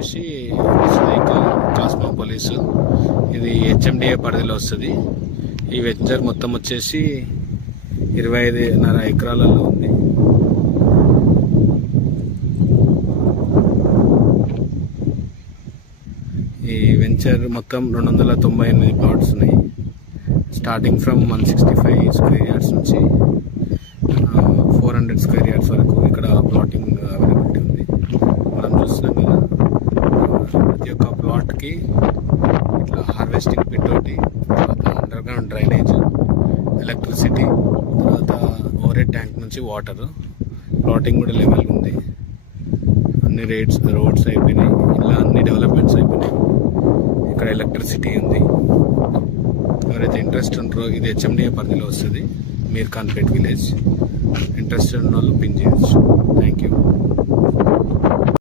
వచ్చేసి లైక్ కాస్మోపోలిస్, ఇది హెచ్ఎండిఏ పరిధిలో వస్తుంది. ఈ వెంచర్ మొత్తం వచ్చేసి 25.5 ఎకరాలలో ఉంది. ఈ వెంచర్ మొత్తం 298 ప్లాట్స్ ఉన్నాయి. స్టార్టింగ్ ఫ్రమ్ 165 స్క్వేర్ యార్డ్స్ నుంచి 400 స్క్వేర్ యార్డ్స్ వరకు ఇక్కడ ప్లాటింగ్ అవైలబిలిటీ ఉంది. మనం చూస్తున్నాం కదా, ప్రతి ఒక్క ప్లాట్కి ఇట్లా హార్వెస్టింగ్ పిట్ ఒకటి, తర్వాత అండర్ గ్రౌండ్ డ్రైనేజ్, ఎలక్ట్రిసిటీ, తర్వాత ఓవర్ ట్యాంక్ నుంచి వాటర్, ప్లాటింగ్ కూడా లెవెల్ ఉంది. అన్ని రోడ్స్ అయిపోయినాయి, ఇలా అన్ని డెవలప్మెంట్స్ అయిపోయినాయి. ఇక్కడ ఎలక్ట్రిసిటీ ఉంది. ఎవరైతే ఇంట్రెస్ట్ ఉంటారో, ఇది హెచ్ఎండిఏ పరిధిలో వస్తుంది, మీర్ఖాన్పేట్ విలేజ్. ఇంట్రెస్టెడ్ ఉన్న వాళ్ళు పిన్ చేయొచ్చు. Thank you.